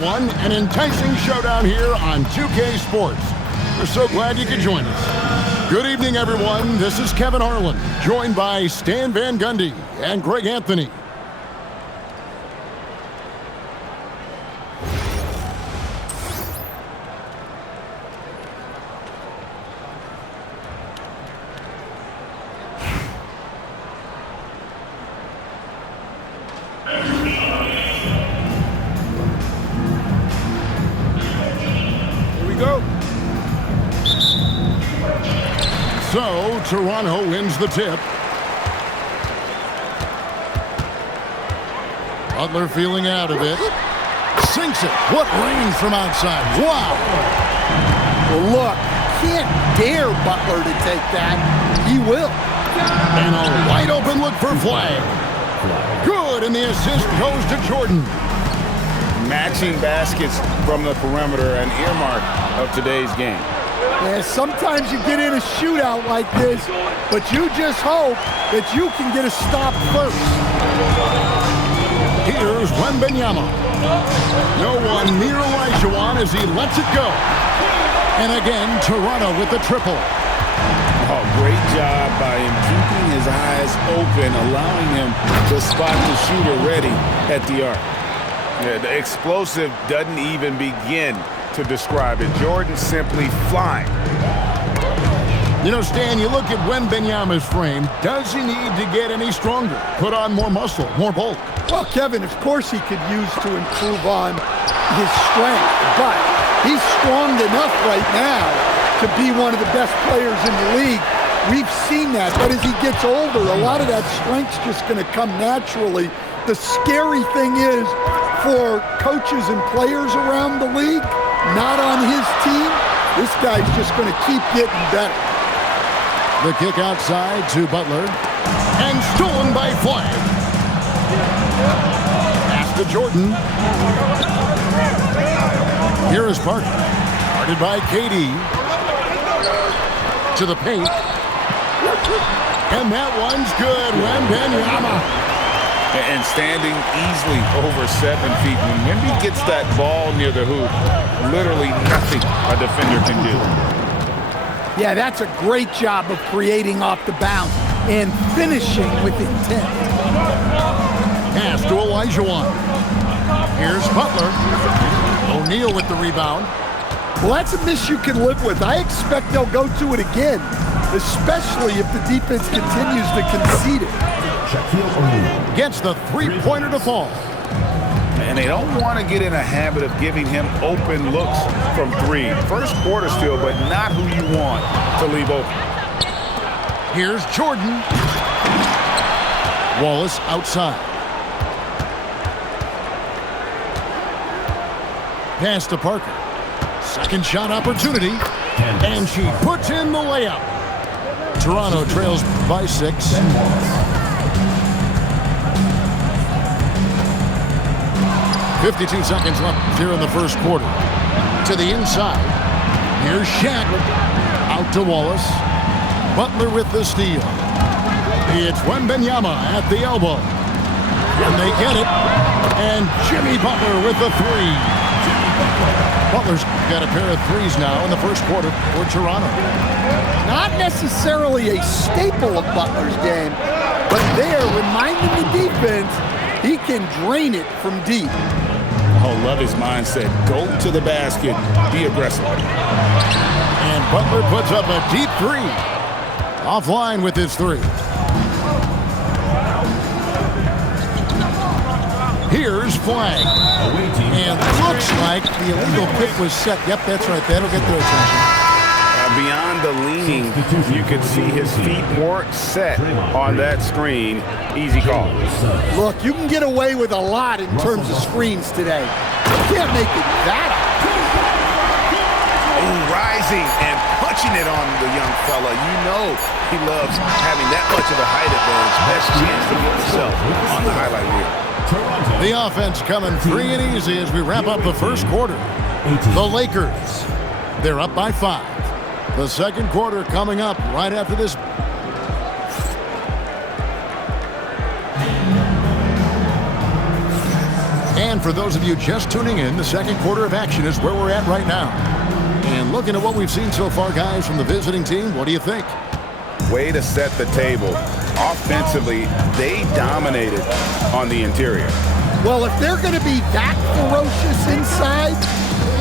An enticing showdown here on 2K Sports. We're so glad you could join us. Good evening, everyone. This is Kevin Harlan, joined by Stan Van Gundy and Greg Anthony. So, Toronto wins the tip. Butler feeling out of it. Sinks it. What range from outside. Wow. Well, look, can't dare Butler to take that. He will. And a wide open look for flag. Good, and the assist goes to Jordan. Matching baskets from the perimeter, an earmark of today's game. Yeah, sometimes you get in a shootout like this, but you just hope that you can get a stop first. Here's Wembanyama. No one near Olajuwon as he lets it go. And again, Toronto with the triple. Oh, great job by him keeping his eyes open, allowing him to spot the shooter ready at the arc. Yeah, the explosive doesn't even begin to describe it. Jordan simply flying. You know, Stan, you look at Wembanyama's frame. Does he need to get any stronger? Put on more muscle, more bulk? Well, Kevin, of course he could use to improve on his strength, but he's strong enough right now to be one of the best players in the league. We've seen that, but as he gets older, a lot of that strength's just going to come naturally. The scary thing is, for coaches and players around the league, not on his team, this guy's just going to keep getting better. The kick outside to Butler. And stolen by Flag. Pass to Jordan. Here is Parker. Guarded by KD. To the paint. And that one's good. Wembanyama. And standing easily over 7 feet. When Wemby gets that ball near the hoop, literally nothing a defender can do. Yeah, that's a great job of creating off the bounce and finishing with intent. Pass to Olajuwon. Here's Butler. O'Neal with the rebound. Well, that's a miss you can live with. I expect they'll go to it again, especially if the defense continues to concede it. Gets the three-pointer to fall. And they don't want to get in a habit of giving him open looks from three. First quarter still, but not who you want to leave open. Here's Jordan. Wallace outside. Pass to Parker. Second shot opportunity. And she puts in the layup. Toronto trails by 6. 52 seconds left here in the first quarter. To the inside. Here's Shaq. Out to Wallace. Butler with the steal. It's Wembanyama at the elbow. And they get it. And Jimmy Butler with the three. Butler's got a pair of threes now in the first quarter for Toronto. Not necessarily a staple of Butler's game, but they're reminding the defense he can drain it from deep. Oh, love his mindset. Go to the basket. Be aggressive. And Butler puts up a deep three. Offline with his three. Here's Flag. And looks like the illegal pick was set. Yep, that's right. That'll get their attention. Beyond the leaning, you could see his feet weren't set on that screen. Easy call. Look, you can get away with a lot in terms of screens today. You can't make it that up. Oh, rising and punching it on the young fella. You know he loves having that much of a height advantage. Best chance to get himself on the highlight reel. The offense coming free and easy as we wrap up the first quarter. The Lakers, they're up by 5. The second quarter coming up right after this. And for those of you just tuning in, the second quarter of action is where we're at right now. And looking at what we've seen so far, guys, from the visiting team, what do you think? Way to set the table. Offensively, they dominated on the interior. Well, if they're going to be that ferocious inside,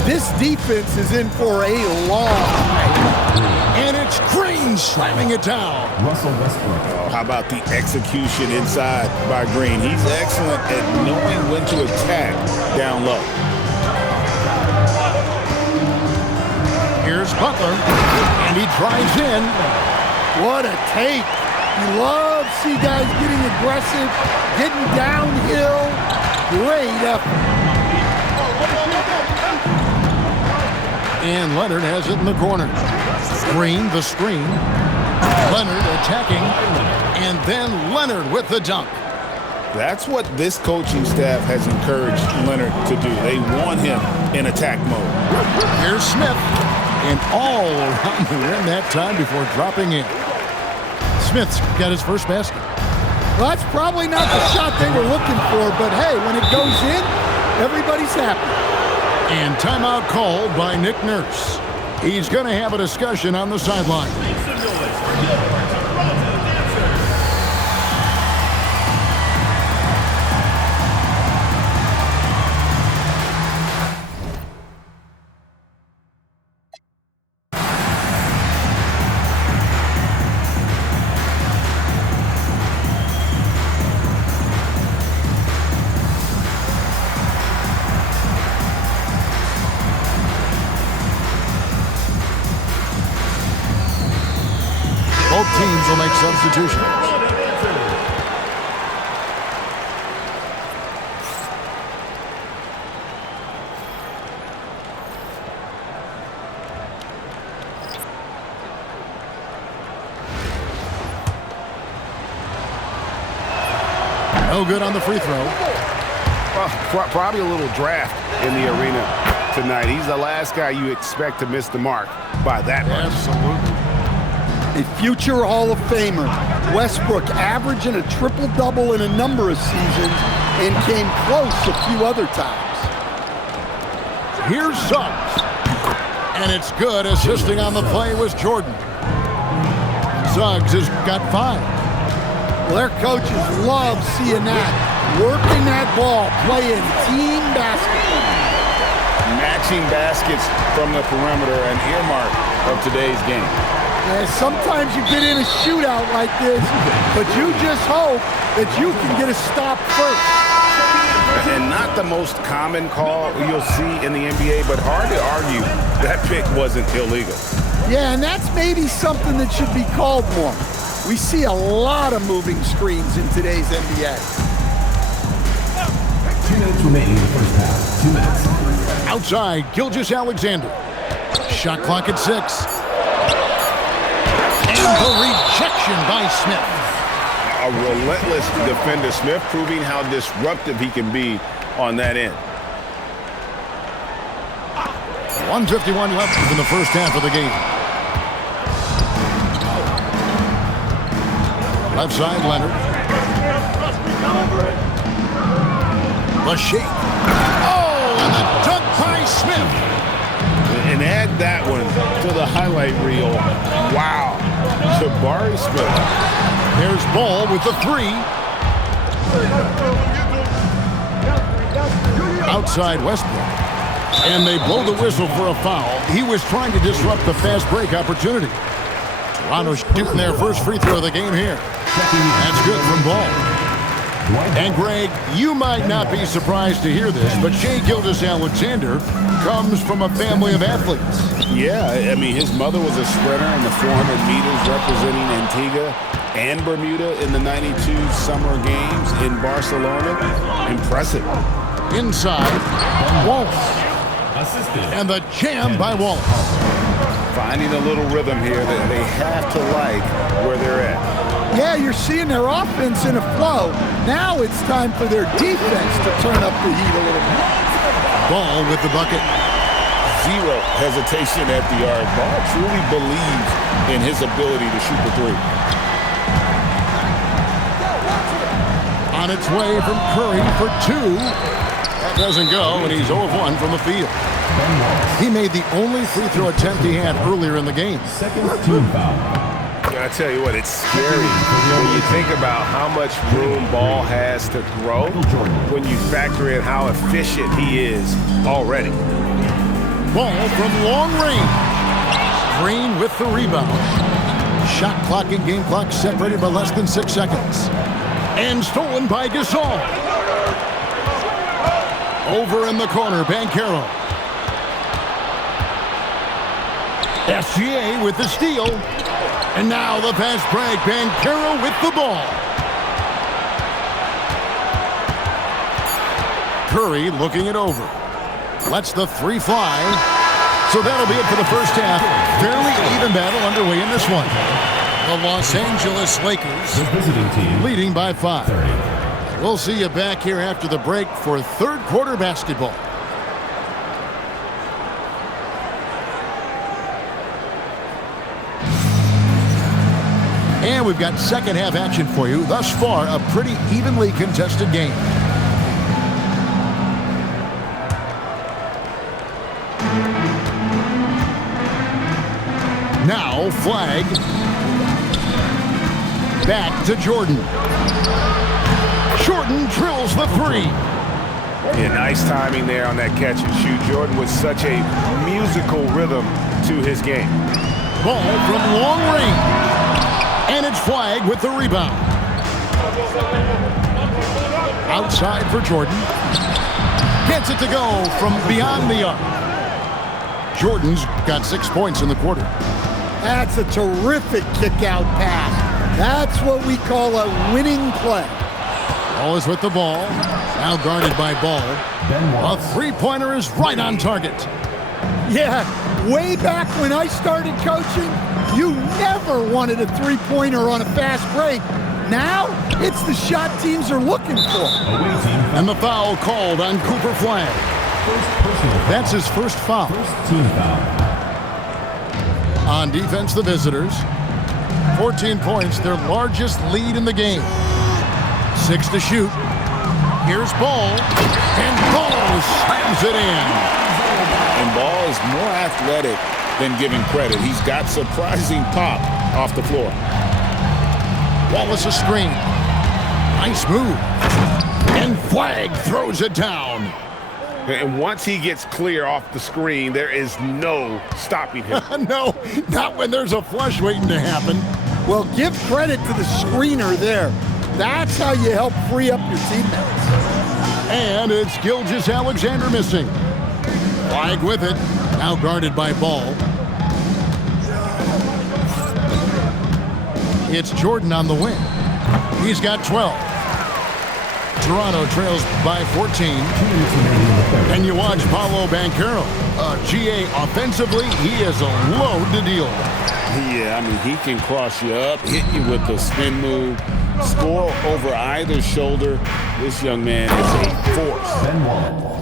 this defense is in for a long night. And it's Green slamming it down. Russell Westbrook. Oh, how about the execution inside by Green? He's excellent at knowing when to attack down low. Here's Butler, and he drives in. What a take. You love to see guys getting aggressive, getting downhill. Great effort. And Leonard has it in the corner. Green, the screen. Leonard attacking. And then Leonard with the dunk. That's what this coaching staff has encouraged Leonard to do. They want him in attack mode. Here's Smith. And all around the rim that time before dropping in. Smith's got his first basket. Well, that's probably not the shot they were looking for, but hey, when it goes in, everybody's happy. And timeout called by Nick Nurse. He's going to have a discussion on the sideline. Both teams will make substitutions. No good on the free throw. Well, probably a little draft in the arena tonight. He's the last guy you expect to miss the mark by that much. Absolutely. A future Hall of Famer, Westbrook averaging a triple-double in a number of seasons and came close a few other times. Here's Suggs. And it's good. Assisting on the play was Jordan. Suggs has got 5. Well, their coaches love seeing that. Working that ball, playing team basketball. Matching baskets from the perimeter, an earmark of today's game. Yeah, sometimes you get in a shootout like this, but you just hope that you can get a stop first. And not the most common call you'll see in the NBA, but hard to argue that pick wasn't illegal. Yeah, and that's maybe something that should be called more. We see a lot of moving screens in today's NBA. 2 minutes remaining in the first half. 2 minutes. Outside, Gilgeous-Alexander. Shot clock at 6. And the rejection by Smith. A relentless defender. Smith proving how disruptive he can be on that end. 1:51 left in the first half of the game. Left side, Leonard. The shake. Oh, and the dunk by Smith. And add that one to the highlight reel. Wow. Jabari Smith. There's Ball with the 3. Outside Westbrook. And they blow the whistle for a foul. He was trying to disrupt the fast break opportunity. Toronto shooting their first free throw of the game here. That's good from Ball. And Greg, you might not be surprised to hear this, but Shai Gilgeous-Alexander comes from a family of athletes. Yeah, I mean, his mother was a sprinter in the 400 meters representing Antigua and Bermuda in the 92 Summer Games in Barcelona. Impressive. Inside, Wallace. And the jam by Wallace. Finding a little rhythm here that they have to like where they're at. Yeah, you're seeing their offense in a flow. Now it's time for their defense to turn up the heat a little bit. Ball with the bucket. Zero hesitation at the arc. Ball truly believes in his ability to shoot the 3. On its way from Curry for 2. That Doesn't go, and he's 0 of 1 from the field. He made the only free throw attempt he had earlier in the game. Second team foul. I tell you what, it's scary when you think about how much room Ball has to grow when you factor in how efficient he is already. Ball from long range. Green with the rebound. Shot clock and game clock separated by less than 6 seconds. And stolen by Gasol. Over in the corner, Banchero. SGA with the steal. And now the fast break. Banchero with the ball. Curry looking it over. Lets the three fly. So that'll be it for the first half. Fairly even battle underway in this one. The Los Angeles Lakers The visiting team leading by 5. 30. We'll see you back here after the break for third quarter basketball. And we've got second half action for you. Thus far, a pretty evenly contested game. Now, flag. Back to Jordan. Jordan drills the three. Yeah, nice timing there on that catch and shoot. Jordan with such a musical rhythm to his game. Ball from long range. And it's flagged with the rebound. Outside for Jordan. Gets it to go from beyond the arc. Jordan's got 6 points in the quarter. That's a terrific kick-out pass. That's what we call a winning play. Ball is with the ball. Now guarded by Ball. A three-pointer is right on target. Yeah, way back when I started coaching, you never wanted a three-pointer on a fast break. Now, it's the shot teams are looking for. Away team foul. And the foul called on Cooper Flag. First personal foul. That's his first foul. First team foul. On defense, the visitors. 14 points, their largest lead in the game. 6 to shoot. Here's Ball. And Ball slams it in. And Ball is more athletic than giving credit. He's got surprising pop off the floor. Wallace a screen. Nice move. And Flag throws it down. And once he gets clear off the screen, there is no stopping him. No, not when there's a flush waiting to happen. Well, give credit to the screener there. That's how you help free up your teammates. And it's Gilgeous Alexander missing. Flag with it. Now guarded by Ball. It's Jordan on the wing. He's got 12. Toronto trails by 14. And you watch Paolo Banchero. GA offensively, he is a load to deal with. Yeah, I mean, he can cross you up, hit you with the spin move, score over either shoulder. This young man is a force. Ben Wallace.